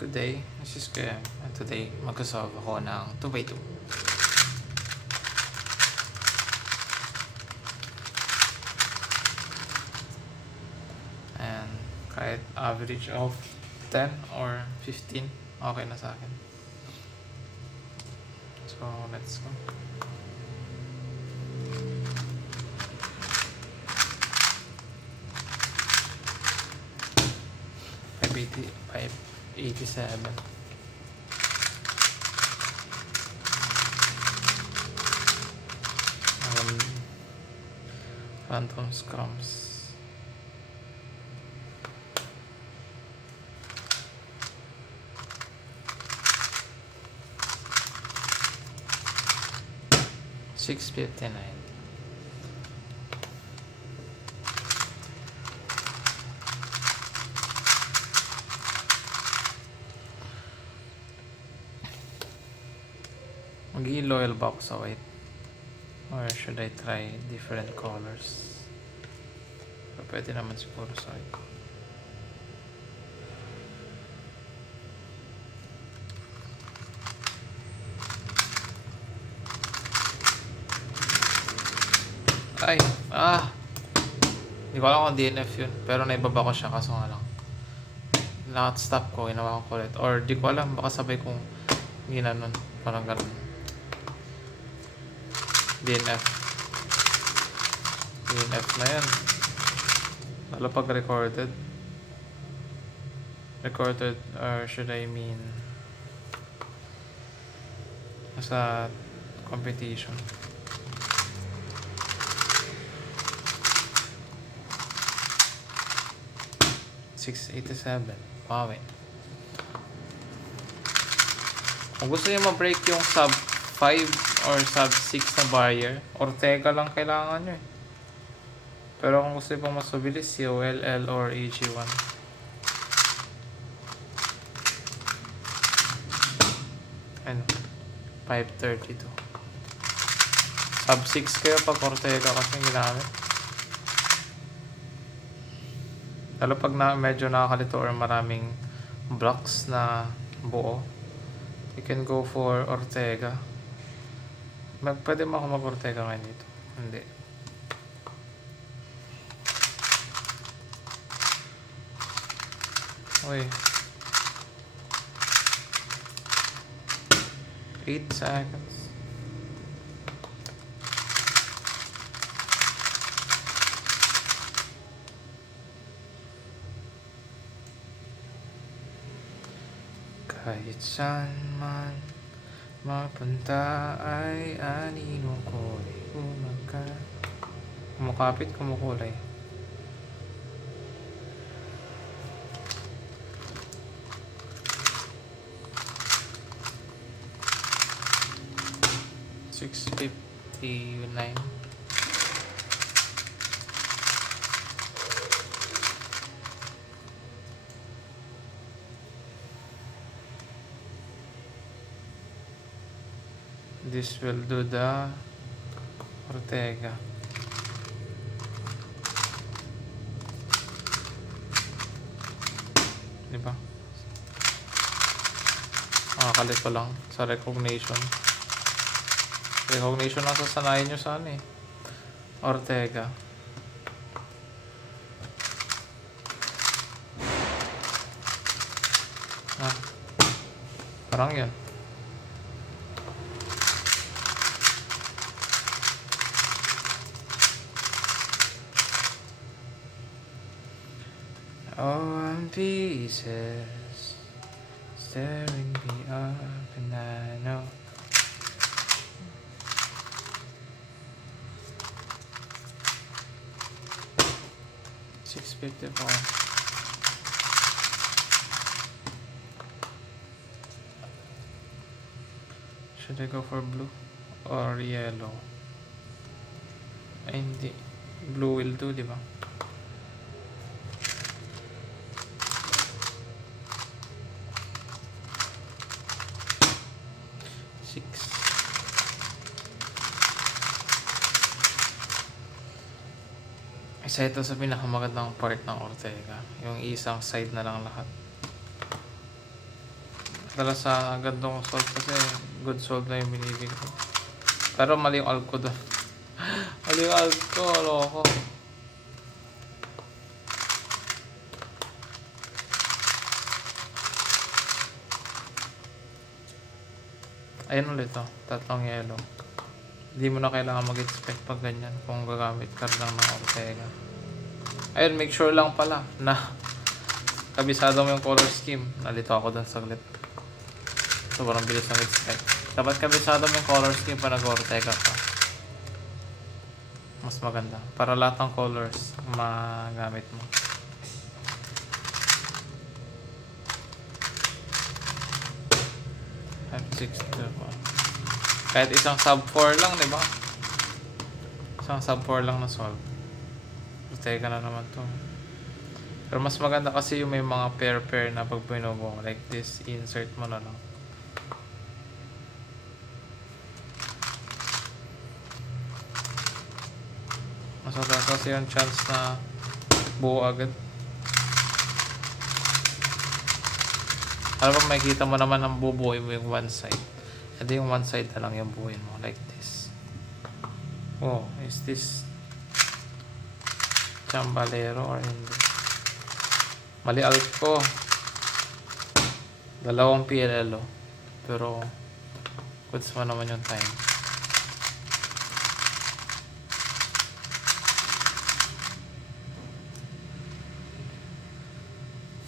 Good day, this is Graham, and today magkasolve ako ng 2x2. And kahit average of 10 or 15, okay na sa akin. So, let's go. $587. Phantom Scrums. $659. Mag-i-loyal ba ako sa white? Or should I try different colors? So, pwede naman siguro sa white. Ay! Hindi ko alam kung DNF yun. Pero naibaba ko siya kaso nga lang. Stop ko, ginawa ko ulit. Or di ko alam, baka sabay kong ginanon. Parang ganun. DNF na yan. Lalo pag recorded, or should I mean sa competition. $687. Wow. Kung gusto niyo ma-break yung sub 5 or sub 6 na barrier, Ortega lang kailangan nyo eh. Pero kung gusto niyo pang mas mabilis, COLL or AG1. Ano? 532. Sub 6 kayo pag Ortega kasi ginamit. Lalo pag medyo nakakalito or maraming blocks na buo, you can go for Ortega. Pwede mo ako mag-Ortega ngayon dito. Hindi. Uy. 8 seconds. Kahit saan man mapunta ay anino ko ay kumakapit, kumukulay. $659. This will do the Ortega. Diba? Makakalito lang sa recognition. Recognition lang sasanayin nyo sa ano eh. Ortega. Parang yun. Oh, I'm pieces staring me up and I know $654. Should I go for blue or yellow? Ay, hindi. Blue will do, di ba? Isa ito sa pinakamagandang part ng Ortega. Yung isang side na lang lahat. Dala sa gandong salt kasi good salt na yung binibig ko. Pero mali yung alg ko doon. Mali yung alg ko, loko. Ayun ulit oh, 3 yellow. Hindi mo na kailangan mag-expect pag ganyan kung gagamit ka lang ng Ortega. Ayun, make sure lang pala na kabisado mo yung color scheme. Nalito ako dun saglit. Sobrang bilis ng expect. Dapat kabisado mo yung color scheme pa nag-Ortega ka. Mas maganda. Para lahat ng colors magamit mo. Kahit isang sub 4 lang, di ba? Isang sub 4 lang na solve. Ortega na naman to. Pero mas maganda kasi yung may mga pair na pag pinubo. Like this, insert mo na lang. Mas mataas kasi yung chance na buo agad. Alam mo, makikita mo naman ang bubuoy mo yung one side. Hindi yung one side na lang yung buuin mo. Like this. Oh, is this chambalero or hindi? Mali alt ko. 2 PLL. Pero goods mo naman yung time.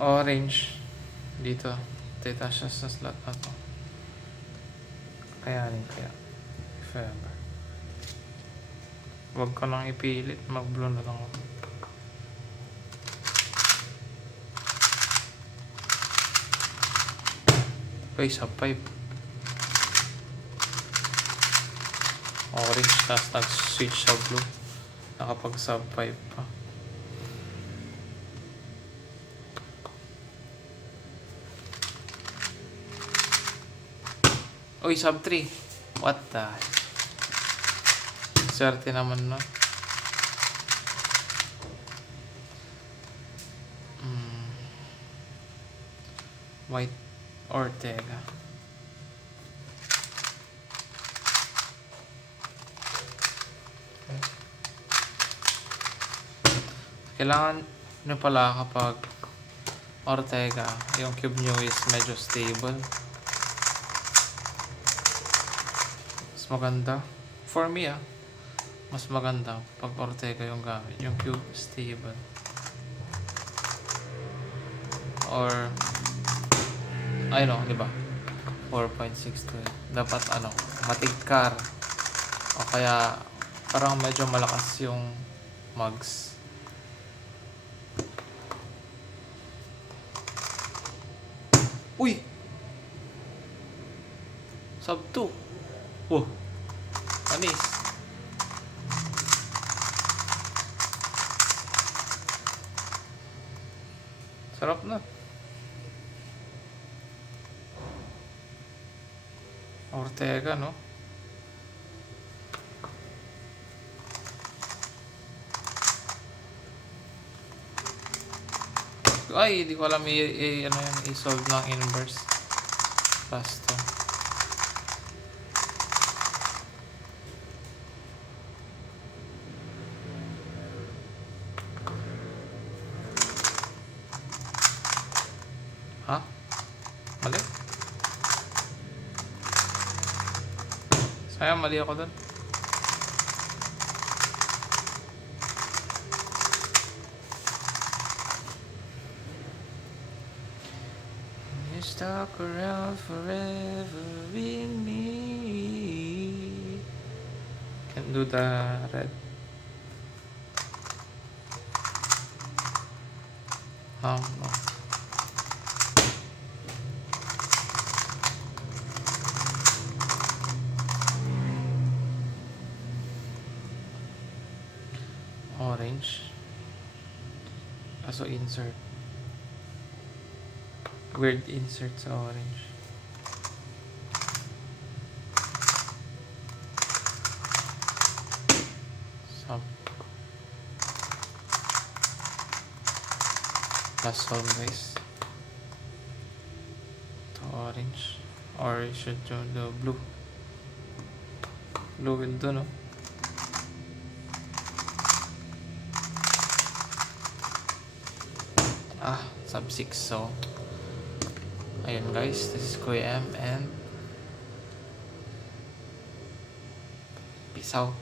Orange. Dito. Tita siya sa slot na to. Kaya. If ever. Huwag ko nang ipilit. Mag-blue na lang ako. Okay, sub 5. Orange, tapos nag-switch sa blue. Nakapag sub 5 pa. Uy, sub 3. What the? Swerte naman, no? White Ortega. Kailangan nyo pala kapag Ortega, yung cube nyo is medyo stable. Mas maganda. For me, mas maganda pag Ortega yung gamit. Yung cube stable. Or, ayun o, di ba? 4.62. Dapat matigkar. O kaya, parang medyo malakas yung mugs. Uy! Sub 2. Oh. Anis. Sarap na. Ortega, no? Ay, hindi ko alam i-solve ng inverse. Basta. Ha? Mali? Sayang, mali ako dun. Stuck around forever with me. Can't do the red. No. Orange. Also insert. Weird insert sa orange. Sub. Last one, guys. Ito. Orange. Or should you do blue? Blue will do, no? Sub 6. So, ayun guys. This is Kuya M and peace out.